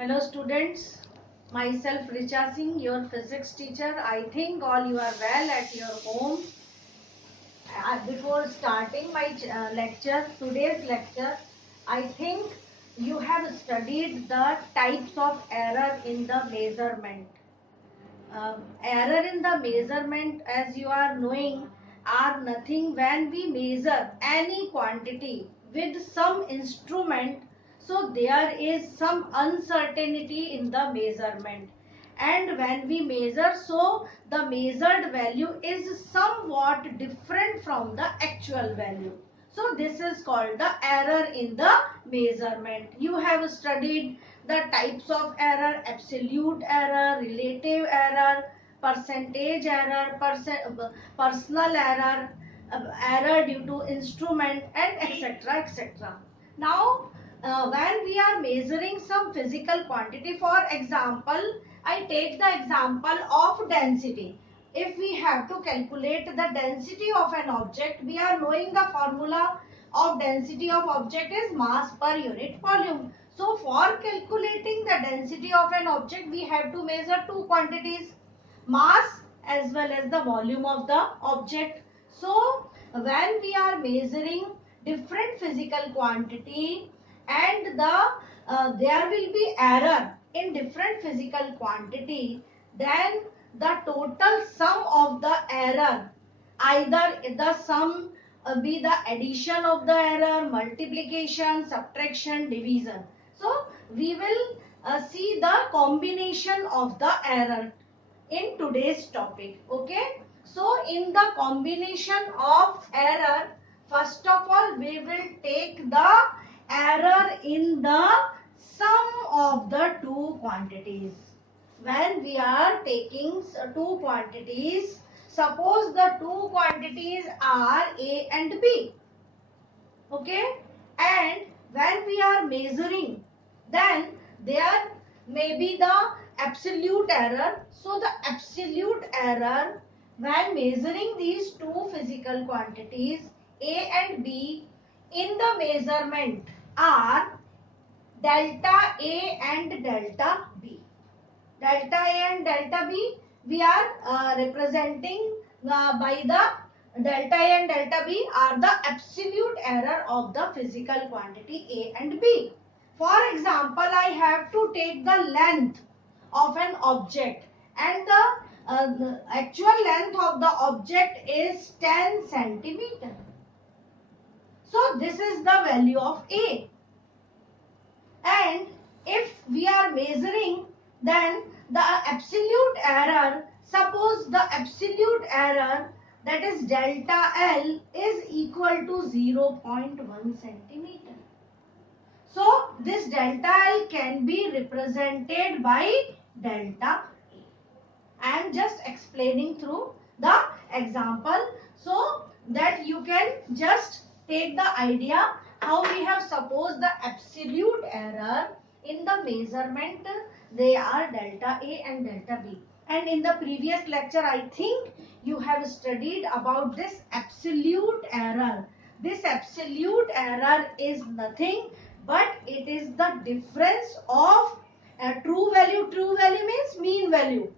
Hello students, myself Richa Singh, your physics teacher. I think all you are well at your home. Before starting my today's lecture, I think you have studied the types of error in the measurement. Error in the measurement, as you are knowing, are nothing when we measure any quantity with some instrument, so there is some uncertainty in the measurement, and when we measure, so the measured value is somewhat different from the actual value. So this is called the error in the measurement. You have studied the types of error: absolute error, relative error, percentage error, personal error, error due to instrument, and etc. etc. Now, when we are measuring some physical quantity, for example, I take the example of density. If we have to calculate the density of an object, we are knowing the formula of density of object is mass per unit volume. So for calculating the density of an object, we have to measure two quantities, mass as well as the volume of the object. So when we are measuring different physical quantity and there will be error in different physical quantity, then the total sum of the error, either the sum be the addition of the error, multiplication, subtraction, division. So we will see the combination of the error in today's topic. Okay, so in the combination of error, first of all we will take the error in the sum of the two quantities. When we are taking two quantities, suppose the two quantities are A and B. Okay, and when we are measuring, then there may be the absolute error. So the absolute error when measuring these two physical quantities A and B in the measurement are delta A and delta B. Delta A and delta B we are representing by the delta A and delta B are the absolute error of the physical quantity A and B. For example, I have to take the length of an object, and the actual length of the object is 10 centimeter. So this is the value of A. And if we are measuring, then the absolute error, suppose the absolute error, that is delta L, is equal to 0.1 centimeter. So this delta L can be represented by delta A. I am just explaining through the example so that you can just take the idea how we have supposed the absolute error in the measurement. They are delta A and delta B. And in the previous lecture, I think you have studied about this absolute error. This absolute error is nothing but it is the difference of true value. True value means mean value,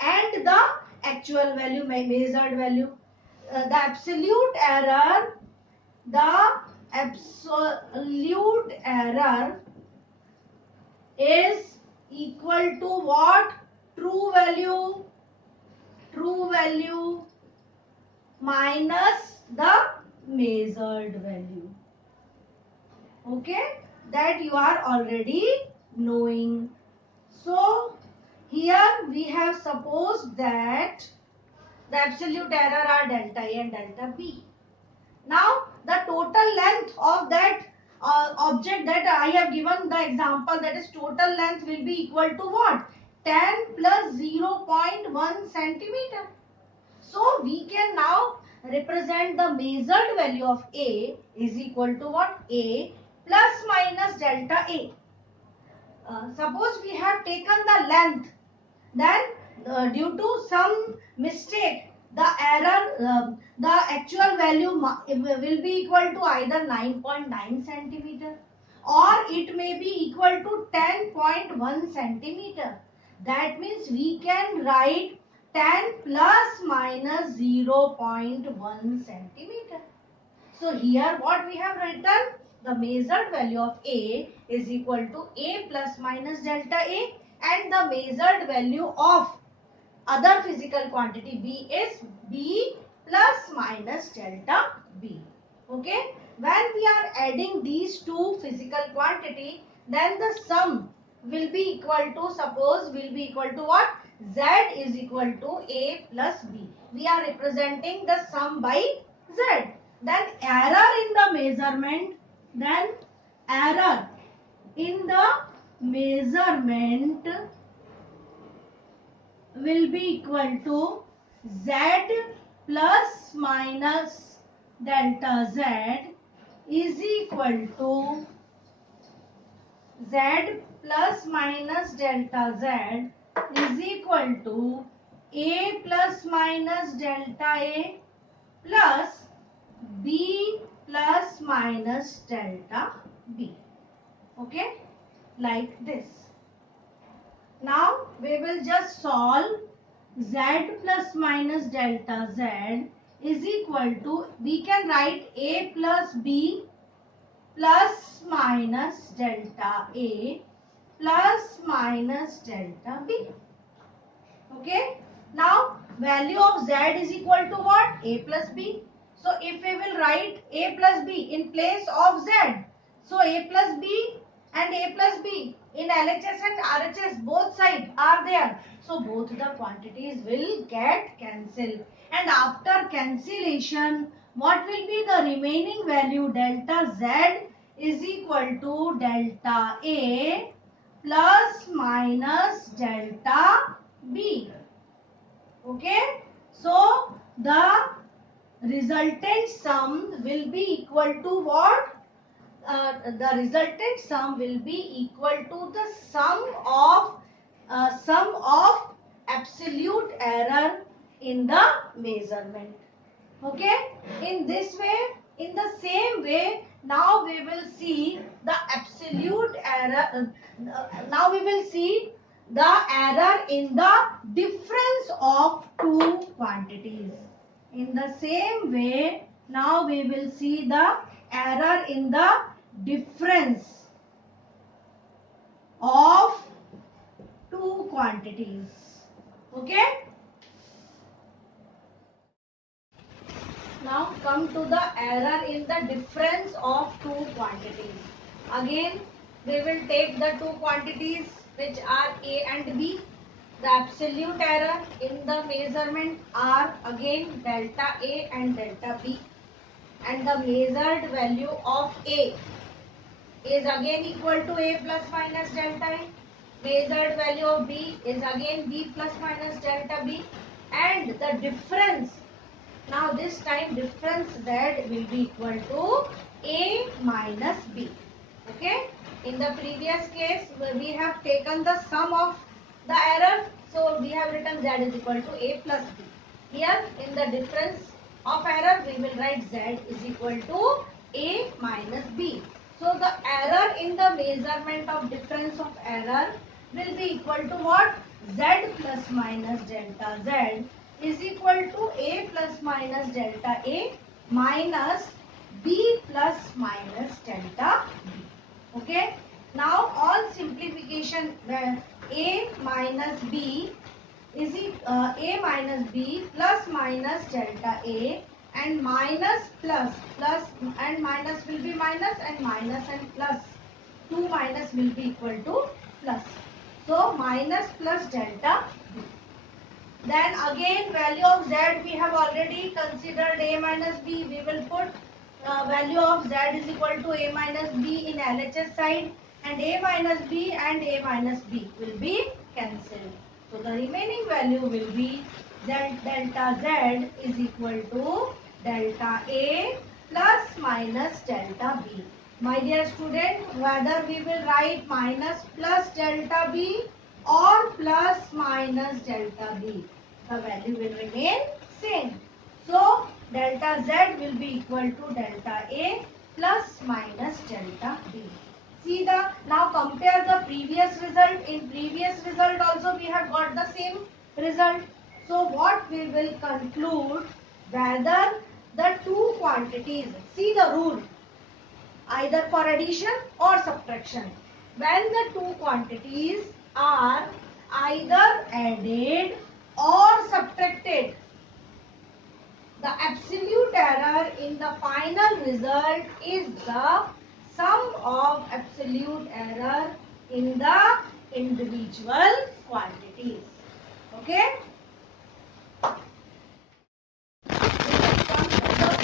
and the actual value, measured value. The absolute error is equal to what? True value minus the measured value. Okay, that you are already knowing. So here we have supposed that the absolute error are delta A and delta B. Now the total length of that object that I have given the example, that is total length will be equal to what? 10 plus 0.1 centimeter. So we can now represent the measured value of A is equal to what? A plus minus delta A. Suppose we have taken the length, then due to some mistake, the error, the actual value will be equal to either 9.9 centimeter or it may be equal to 10.1 centimeter. That means we can write 10 plus minus 0.1 centimeter. So here what we have written, the measured value of A is equal to A plus minus delta A, and the measured value of other physical quantity B is B plus minus delta B. Okay. When we are adding these two physical quantity, then the sum will be equal to, suppose will be equal to what? Z is equal to A plus B. We are representing the sum by Z. Then error in the measurement, will be equal to Z plus minus delta Z is equal to Z plus minus delta Z is equal to A plus minus delta A plus B plus minus delta B. Okay, like this. Now we will just solve. Z plus minus delta Z is equal to, we can write A plus B plus minus delta A plus minus delta B. Okay. Now value of Z is equal to what? A plus B. So if we will write A plus B in place of Z, so A plus B and A plus B in LHS and RHS both sides are there. So both the quantities will get cancelled. And after cancellation, what will be the remaining value? Delta Z is equal to delta A plus minus delta B. Okay. So the resultant sum will be equal to what? The resultant sum will be equal to the sum of absolute error in the measurement. Okay. In this way, in the same way, now we will see the absolute error. Now we will see the error in the difference of two quantities. In the same way, now we will see the error in the difference of two quantities. Okay. Now come to the error in the difference of two quantities. Again, we will take the two quantities which are A and B. The absolute error in the measurement are again delta A and delta B. And the measured value of A is again equal to A plus minus delta A. Measured value of B is again B plus minus delta B. And the difference, now this time difference Z will be equal to A minus B. Okay. In the previous case, we have taken the sum of the error. So we have written Z is equal to A plus B. Here in the difference of error, we will write Z is equal to A minus B. So the error in the measurement of difference of error will be equal to what? Z plus minus delta Z is equal to A plus minus delta A minus B plus minus delta B. Okay. Now on simplification, A minus B is A minus B plus minus delta A, and minus plus and minus will be minus, and minus and plus, 2 minus will be equal to plus. So minus plus delta B. Then again value of Z we have already considered A minus B. We will put value of Z is equal to A minus B in LHS side, and A minus B and A minus B will be cancelled. So the remaining value will be delta Z is equal to delta A plus minus delta B. My dear student, whether we will write minus plus delta B or plus minus delta B, the value will remain same. So delta Z will be equal to delta A plus minus delta B. See the, now compare the previous result. In previous result also we have got the same result. So what we will conclude, whether the two quantities, see the rule, either for addition or subtraction, when the two quantities are either added or subtracted, the absolute error in the final result is the sum of absolute error in the individual quantities. Okay? The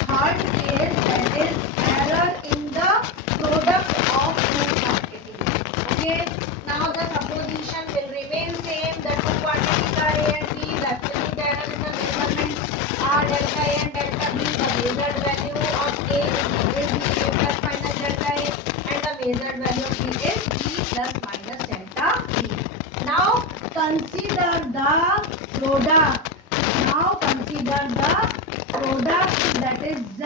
third case, that is error in the product of two quantities. Okay? Now the supposition will remain same. The two quantities are A and B. The absolute error in the measurement are delta A and delta B. The measured value of A is B plus minus delta A, and the measured value of B is B plus minus delta B. Now consider the product. Now consider the product, that is Z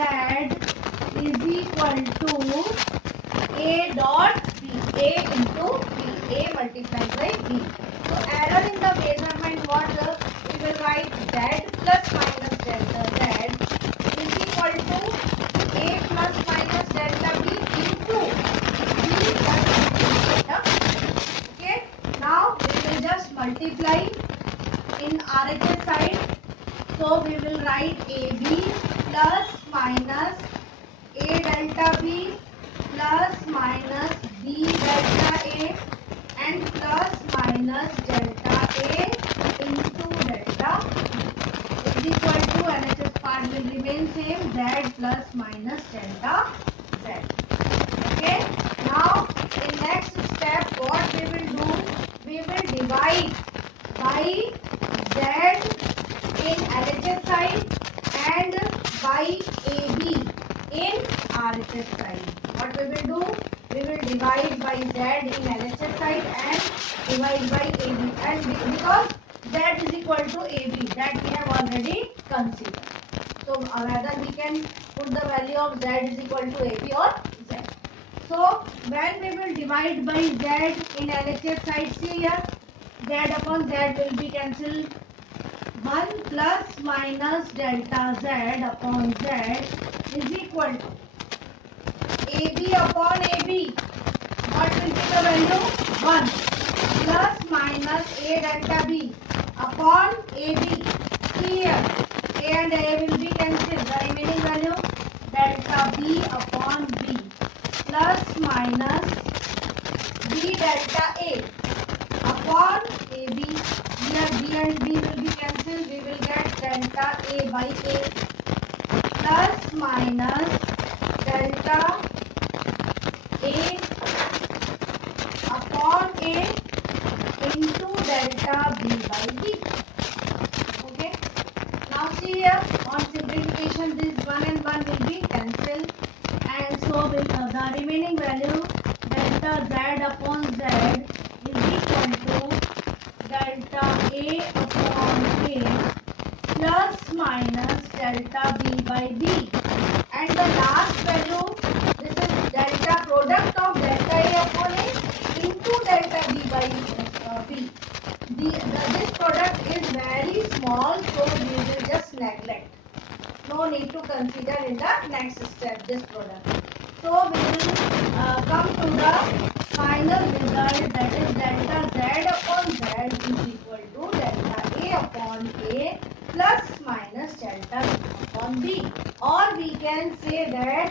is equal to A dot B, A into B, A multiplied by B. So error in the measurement, what we will write, Z plus minus delta Z is equal to A plus minus delta B into B plus delta B. Okay, now we will just multiply in RHS side. So we will write AB plus minus A delta B plus minus B delta A and plus minus delta A into delta B is equal to, NHS part will remain same, Z plus minus delta Z. Okay. Now in next step what we will do, we will divide by Z in LHS side and by AB in RHS side. What we will do? We will divide by Z in LHS side and divide by AB, and because Z is equal to AB, that we have already considered. So whether we can put the value of Z is equal to AB or Z. So when we will divide by Z in LHS side, see here, Z upon Z will be cancelled. 1 plus minus delta Z upon Z is equal to AB upon AB. What will be the value? 1 plus minus A delta B upon AB. Here A and A will be cancelled. The remaining value, delta B upon B plus minus B delta A upon AB. Here B and B will be cancelled. We will get delta A by A plus minus delta A upon A into delta B by B. Okay. Now see here, on simplification this 1 and 1 will be cancelled, and so will the remaining value, delta Z upon Z is equal to delta A upon A plus minus delta B by B, and the last value, this is delta product of delta A upon A into delta B by B. This product is very small, so we will just neglect. No need to consider in the next step this product. So we will come to the final result, that is delta Z upon Z is equal to delta A upon A plus minus delta B upon B. Or we can say that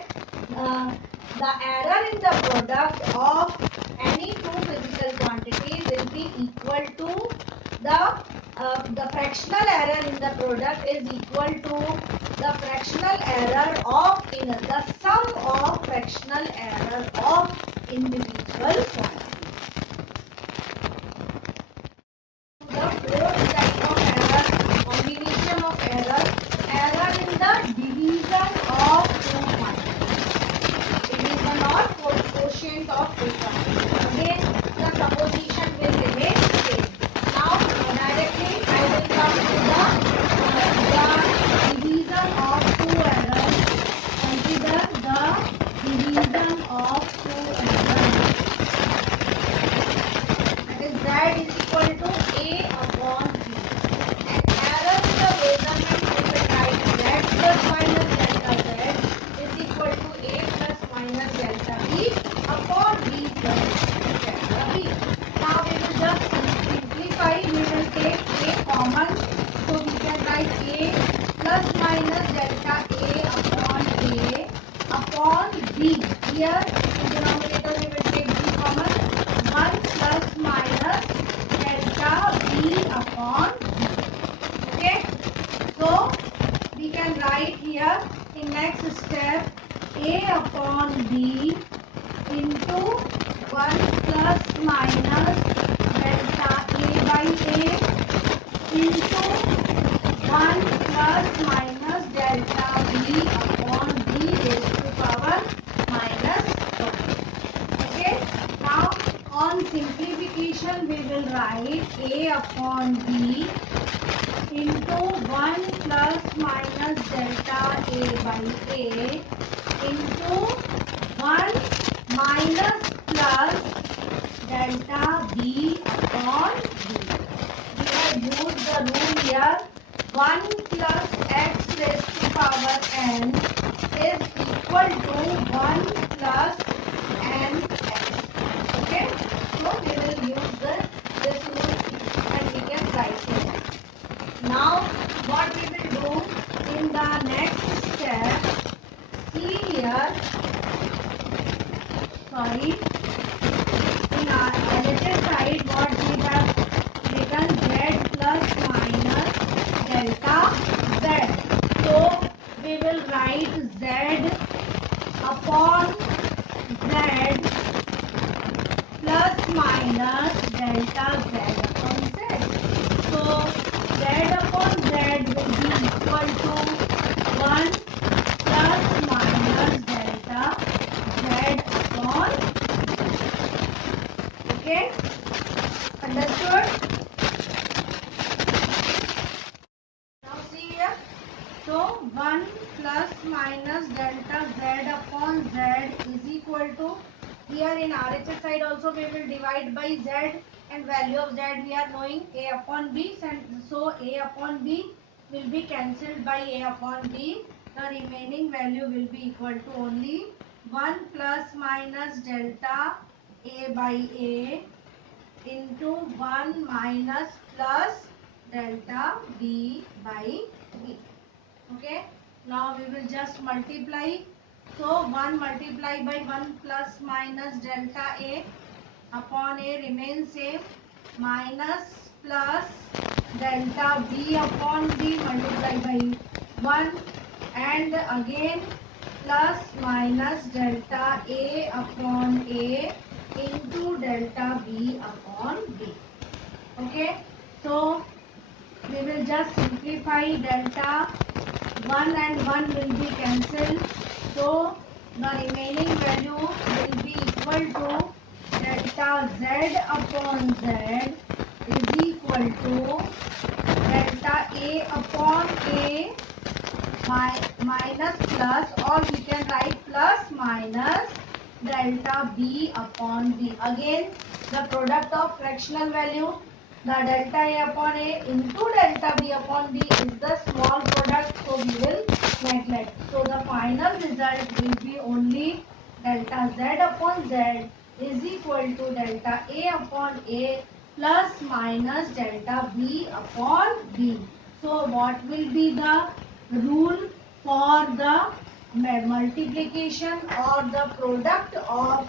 the error in the product of any two physical quantity will be equal to the fractional error in the product is equal to the fractional error of the sum of fractional error of individual quantities. The fourth type of error, combination of error, error in the division of two quantities. Division or quotient of two quantities. Again, the supposition will remain same. Now, directly I will come to the division of two errors. Consider the division of two errors. common, so we can write A plus minus delta A upon B. Here in denominator we will take B common. 1 plus minus delta B upon B. Okay, so we can write here in next step A upon B into 1 plus minus delta A by A into 1 plus minus delta B upon B raised to power minus 1. Okay, now on simplification we will write A upon B into 1 plus minus delta A by A into 1 minus plus delta B upon B. We have used the rule here. 1 plus x raised to power n is equal to 1 plus nx. Okay, so we will use this rule and we can write it. Now what we will do in the next step, see here, sorry, in our LHS side what we have written z plus minus delta z. So we will write z upon z plus minus delta z upon z. So z upon z will be equal to 1 plus minus delta z upon. Okay, understood? Now see here. So 1 plus minus delta z upon z is equal to, here in RHS side also we will divide by z, and value of z we are knowing A upon B, and so A upon B will be cancelled by A upon B. The remaining value will be equal to only 1 plus minus delta A by A into 1 minus plus delta B by B. Okay, now we will just multiply. So 1 multiplied by 1 plus minus delta A upon A remains same, minus plus delta B upon B multiplied by 1, and again plus minus delta A upon A into delta B upon B. Okay, so we will just simplify. Delta 1 and 1 will be cancelled, so the remaining value will be equal to delta z upon z is equal to delta A upon A minus plus, or we can write plus minus delta B upon B. Again the product of fractional value, the delta A upon A into delta B upon B is the small product, so we will neglect. So the final result will be only delta Z upon Z is equal to delta A upon A plus minus delta B upon B. So what will be the rule for the multiplication or the product of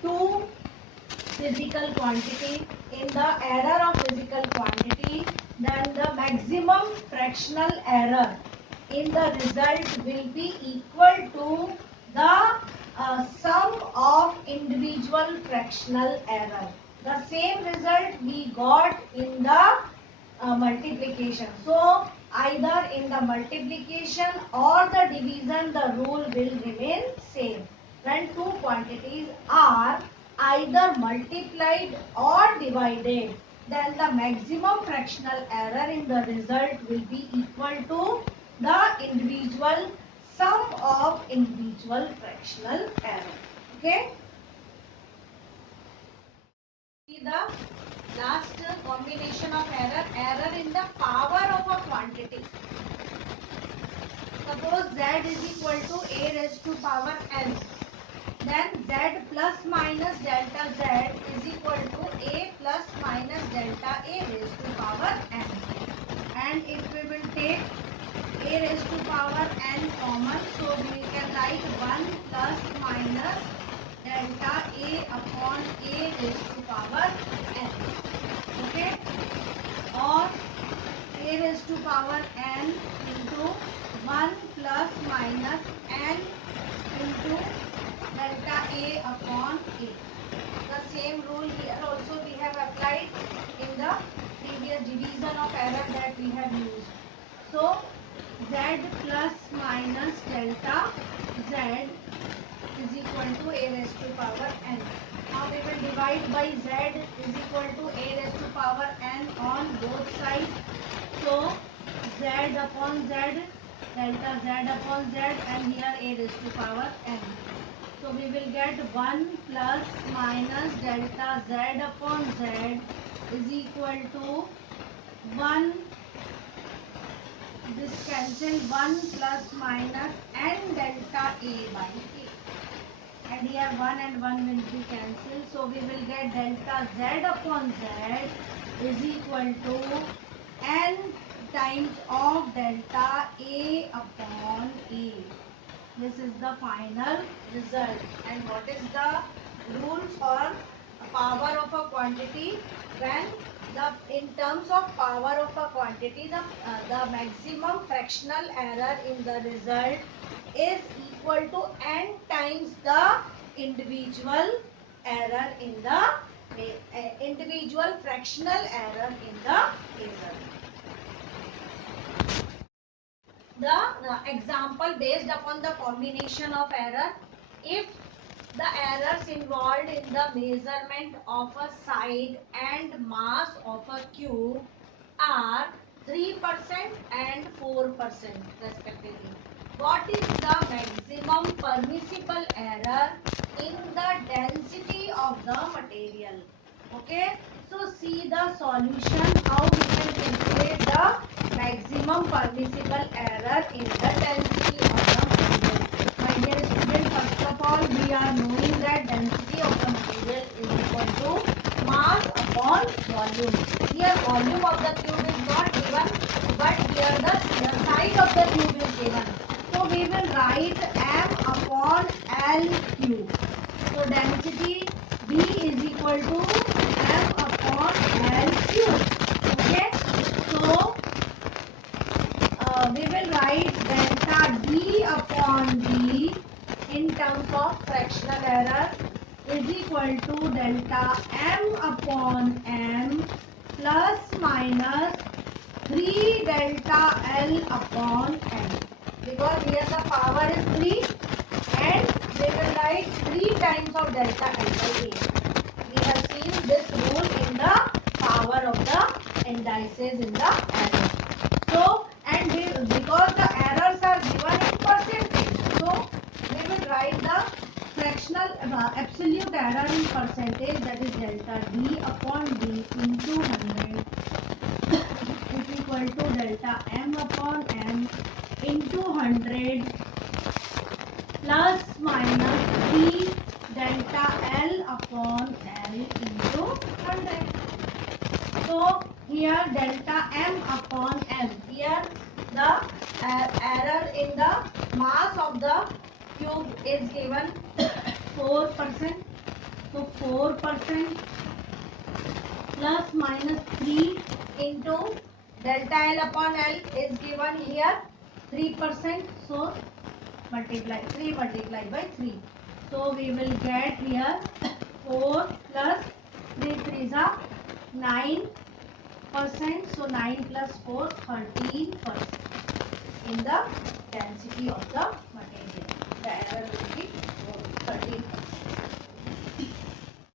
two physical quantity? In the error of physical quantity, then the maximum fractional error in the result will be equal to the sum of individual fractional error. The same result we got in the multiplication. So either in the multiplication or the division the rule will remain same. When two quantities are either multiplied or divided, then the maximum fractional error in the result will be equal to the individual sum of individual fractional error. Okay, see the last combination of error in the power of a quantity. Suppose z is equal to A raised to power n, then z plus minus delta z is equal to A plus minus delta A raised to power n. write 1 plus minus delta A upon A raised to power n. Okay, or A raised to power n into 1 plus minus n into delta A upon A. The same rule here also we have applied in the previous division of error that we have used. So z plus minus delta z is equal to A raised to power n. Now we will divide by z is equal to A raised to power n on both sides. So z upon z, delta z upon z, and here A raised to power n. So we will get 1 plus minus delta z upon z is equal to 1, this cancel, 1 plus minus n delta A by A. And here 1 and 1 will be cancelled. So we will get delta z upon z is equal to n times of delta A upon A. This is the final result. And what is the rules or power of a quantity? When in terms of power of a quantity, the maximum fractional error in the result is equal to n times the individual error in the individual fractional error in the result. The example based upon the combination of error. If the errors involved in the measurement of a side and mass of a cube are 3% and 4% respectively, what is the maximum permissible error in the density of the material? Okay, so see the solution, how we can calculate the maximum permissible error in the density of the material. My dear student, first of all we are knowing that density of the material is equal to mass upon volume. Here volume of the cube is not given, but here the side of the cube is given. So we will write m upon l cube. So density B is equal to m upon l cube. Okay, so we will write delta D upon D in terms of fractional error is equal to delta m upon m plus minus 3 delta L upon n. Because here the power is 3 and we will write 3 times of delta L by A. We have seen this rule in the power of the indices in the error. So, and because the errors are given in percentage, so we will write the fractional absolute error in percentage, that is delta D upon D into 100 is equal to delta M upon M into 100 plus minus 3 delta L upon L into 100. So here delta M upon M, here the error in the mass of the cube is given 4%. So 4% plus minus 3 into delta L upon L is given here 3%. So multiply 3 multiplied by 3. So we will get here 4 plus 3 3s are 9%. So 9 plus 4, 13% in the density of the material. The error will be 13%.